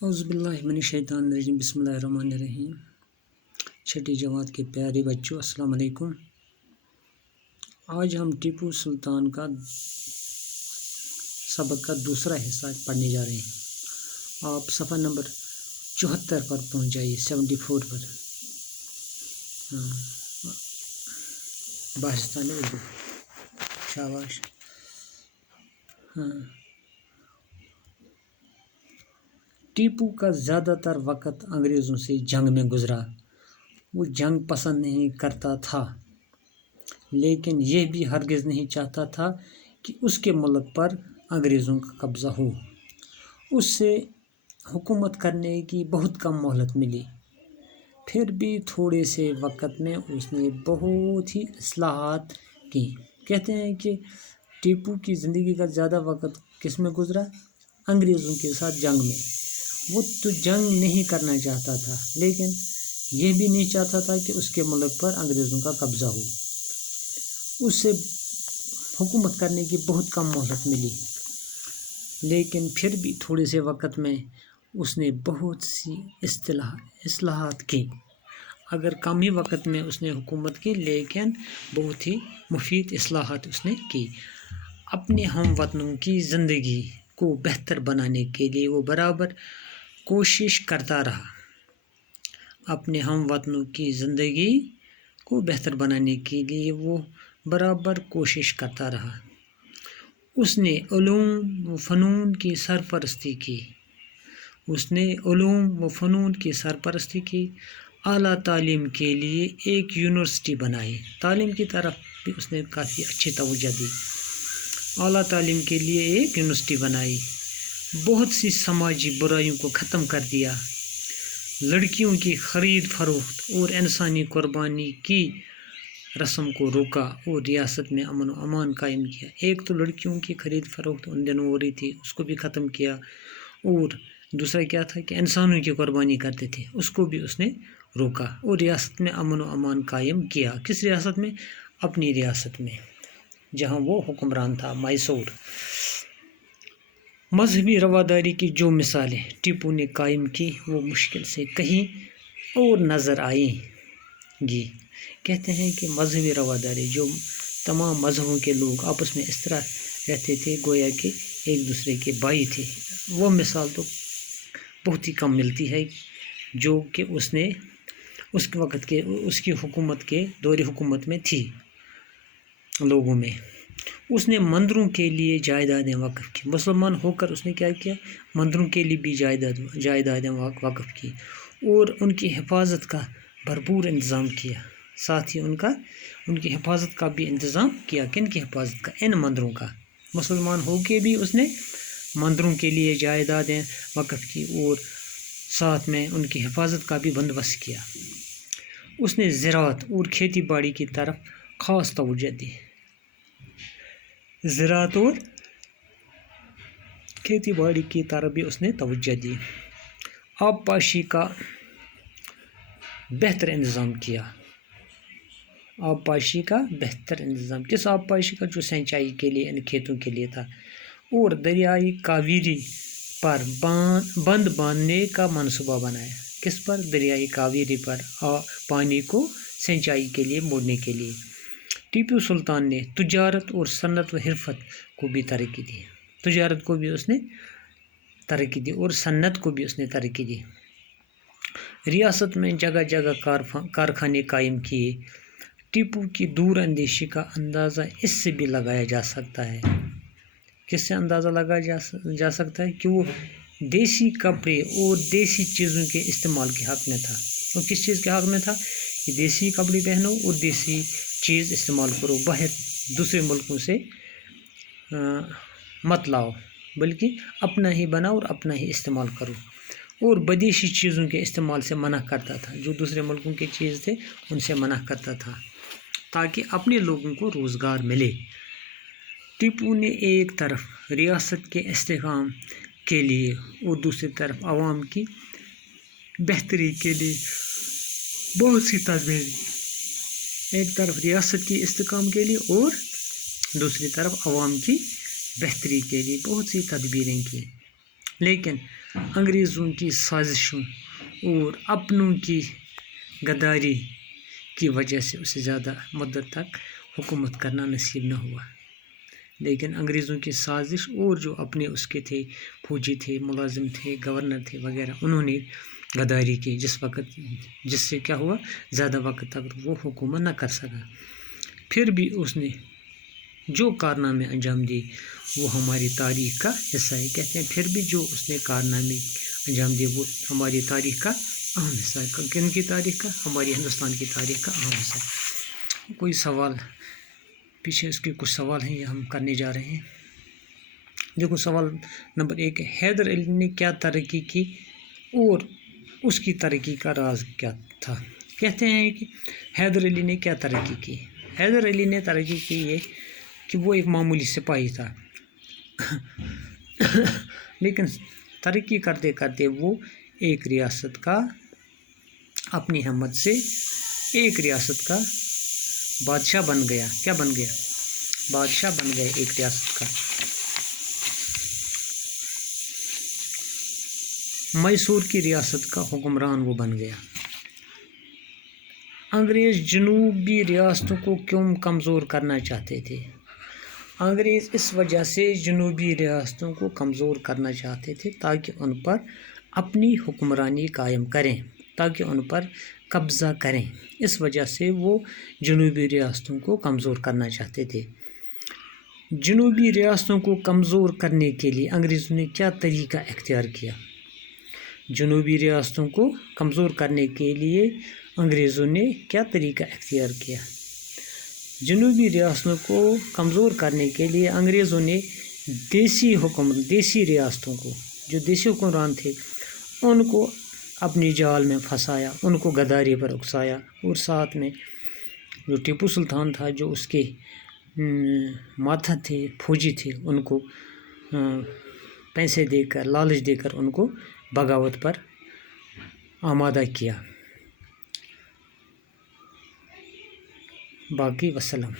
اعوذ باللہ من الشیطان الرجیم بسم اللہ الرحمن الرحیم۔ چھٹی جماعت کے پیارے بچوں، السلام علیکم۔ آج ہم ٹیپو سلطان کا سبق کا دوسرا حصہ پڑھنے جا رہے ہیں۔ آپ صفحہ نمبر 74 پر پہنچ جائیے، 74 پر۔ باہستان اردو، شاباش۔ ٹیپو کا زیادہ تر وقت انگریزوں سے جنگ میں گزرا۔ وہ جنگ پسند نہیں کرتا تھا، لیکن یہ بھی ہرگز نہیں چاہتا تھا کہ اس کے ملک پر انگریزوں کا قبضہ ہو۔ اس سے حکومت کرنے کی بہت کم مہلت ملی، پھر بھی تھوڑے سے وقت میں اس نے بہت ہی اصلاحات کی۔ کہتے ہیں کہ ٹیپو کی زندگی کا زیادہ وقت کس میں گزرا؟ انگریزوں کے ساتھ جنگ میں۔ وہ تو جنگ نہیں کرنا چاہتا تھا، لیکن یہ بھی نہیں چاہتا تھا کہ اس کے ملک پر انگریزوں کا قبضہ ہو۔ اس سے حکومت کرنے کی بہت کم مہلت ملی، لیکن پھر بھی تھوڑے سے وقت میں اس نے بہت سی اصلاحات کی۔ اگر کم ہی وقت میں اس نے حکومت کی، لیکن بہت ہی مفید اصلاحات اس نے کی۔ اپنے ہم وطنوں کی زندگی کو بہتر بنانے کے لیے وہ برابر کوشش کرتا رہا۔ اپنے ہم وطنوں کی زندگی کو بہتر بنانے کے لیے وہ برابر کوشش کرتا رہا۔ اس نے علوم و فنون کی سرپرستی کی۔ اعلیٰ تعلیم کے لیے ایک یونیورسٹی بنائی۔ تعلیم کی طرف بھی اس نے کافی اچھی توجہ دی۔ اعلیٰ تعلیم کے لیے ایک یونیورسٹی بنائی۔ بہت سی سماجی برائیوں کو ختم کر دیا۔ لڑکیوں کی خرید فروخت اور انسانی قربانی کی رسم کو روکا اور ریاست میں امن و امان قائم کیا۔ ایک تو لڑکیوں کی خرید فروخت ان دنوں ہو رہی تھی، اس کو بھی ختم کیا، اور دوسرا کیا تھا کہ انسانوں کی قربانی کرتے تھے، اس کو بھی اس نے روکا، اور ریاست میں امن و امان قائم کیا۔ کس ریاست میں؟ اپنی ریاست میں، جہاں وہ حکمران تھا، میسور۔ مذہبی رواداری کی جو مثالیں ٹیپو نے قائم کی، وہ مشکل سے کہیں اور نظر آئیں گی۔ کہتے ہیں کہ مذہبی رواداری، جو تمام مذہبوں کے لوگ آپس میں اس طرح رہتے تھے گویا کہ ایک دوسرے کے بھائی تھے، وہ مثال تو بہت ہی کم ملتی ہے جو کہ اس نے اس وقت کے اس کی حکومت کے دور حکومت میں تھی لوگوں میں۔ اس نے مندروں کے لیے جائیدادیں وقف کی۔ مسلمان ہو کر اس نے کیا کیا؟ مندروں کے لیے بھی جائیدادیں وقف کی، اور ان کی حفاظت کا بھرپور انتظام کیا۔ ساتھ ہی ان کی حفاظت کا بھی انتظام کیا۔ کن کی حفاظت کا؟ ان مندروں کا۔ مسلمان ہو کے بھی اس نے مندروں کے لیے جائیدادیں وقف کی، اور ساتھ میں ان کی حفاظت کا بھی بندوبست کیا۔ اس نے زراعت اور کھیتی باڑی کی طرف خاص توجہ دی۔ زراعت اور کھیتی باڑی کی طرف بھی اس نے توجہ دی۔ آبپاشی کا بہتر انتظام کیا۔ آبپاشی کا بہتر انتظام، کس آبپاشی کا؟ جو سینچائی کے لیے ان کھیتوں کے لیے تھا۔ اور دریائے کاویری پر بند باندھنے کا منصوبہ بنایا۔ کس پر؟ دریائے کاویری پر پانی کو سینچائی کے لیے موڑنے کے لیے۔ ٹیپو سلطان نے تجارت اور صنعت و حرفت کو بھی ترقی دی۔ تجارت کو بھی اس نے ترقی دی، اور صنعت کو بھی اس نے ترقی دی۔ ریاست میں جگہ جگہ کارخانے قائم کیے۔ ٹیپو کی دور اندیشی کا اندازہ اس سے بھی لگایا جا سکتا ہے۔ کس سے اندازہ لگایا جا سکتا ہے؟ کہ وہ دیسی کپڑے اور دیسی چیزوں کے استعمال کے حق میں تھا۔ وہ کس چیز کے حق میں تھا؟ کہ دیسی کپڑے پہنو اور دیسی چیز استعمال کرو، باہر دوسرے ملکوں سے مت لاؤ، بلکہ اپنا ہی بناؤ اور اپنا ہی استعمال کرو۔ اور بدیشی چیزوں کے استعمال سے منع کرتا تھا، جو دوسرے ملکوں کی چیز تھے ان سے منع کرتا تھا، تاکہ اپنے لوگوں کو روزگار ملے۔ ٹیپو نے ایک طرف ریاست کے استحکام کے لیے اور دوسری طرف عوام کی بہتری کے لیے بہت سی تدبیریں دی۔ ایک طرف ریاست کی استحکام کے لیے اور دوسری طرف عوام کی بہتری کے لیے بہت سی تدبیریں کی، لیکن انگریزوں کی سازشوں اور اپنوں کی غداری کی وجہ سے اسے زیادہ مدت تک حکومت کرنا نصیب نہ ہوا، لیکن انگریزوں کی سازش اور جو اپنے اس کے تھے، فوجی تھے، ملازم تھے، گورنر تھے وغیرہ، انہوں نے غداری کی جس سے کیا ہوا، زیادہ وقت تک وہ حکومت نہ کر سکا۔ پھر بھی اس نے جو کارنامے انجام دیے وہ ہماری تاریخ کا حصہ ہے۔ کہتے ہیں پھر بھی جو اس نے کارنامے انجام دیے وہ ہماری تاریخ کا اہم حصہ ہے۔ کن کی تاریخ کا؟ ہماری ہندوستان کی تاریخ کا اہم حصہ ہے۔ کوئی سوال پیچھے اس کے کچھ سوال ہیں یہ ہم کرنے جا رہے ہیں۔ دیکھو سوال نمبر 1 ہے، حیدر علی نے کیا ترقی کی اور اس کی ترقی کا راز کیا تھا؟ کہتے ہیں کہ حیدر علی نے کیا ترقی کی؟ حیدر علی نے ترقی کی یہ کہ وہ ایک معمولی سپاہی تھا لیکن ترقی کرتے کرتے وہ ایک ریاست کا اپنی ہمت سے ایک ریاست کا بادشاہ بن گیا۔ کیا بن گیا؟ بادشاہ بن گیا ایک ریاست کا۔ میسور کی ریاست کا حکمران وہ بن گیا۔ انگریز جنوبی ریاستوں کو کیوں کمزور کرنا چاہتے تھے؟ انگریز اس وجہ سے جنوبی ریاستوں کو کمزور کرنا چاہتے تھے تاکہ ان پر اپنی حکمرانی قائم کریں، تاکہ ان پر قبضہ کریں۔ اس وجہ سے وہ جنوبی ریاستوں کو کمزور کرنا چاہتے تھے۔ جنوبی ریاستوں کو کمزور کرنے کے لیے انگریزوں نے کیا طریقہ اختیار کیا؟ جنوبی ریاستوں کو کمزور کرنے کے لیے انگریزوں نے کیا طریقہ اختیار کیا؟ جنوبی ریاستوں کو کمزور کرنے کے لیے انگریزوں نے دیسی ریاستوں کو، جو دیسی حکمران تھے، ان کو اپنی جال میں پھنسایا، ان کو غداری پر اکسایا، اور ساتھ میں جو ٹیپو سلطان تھا، جو اس کے ماتحت تھے، فوجی تھے، ان کو پیسے دے کر، لالچ دے کر ان کو بغاوت پر آمادہ کیا۔ باقی وسلام۔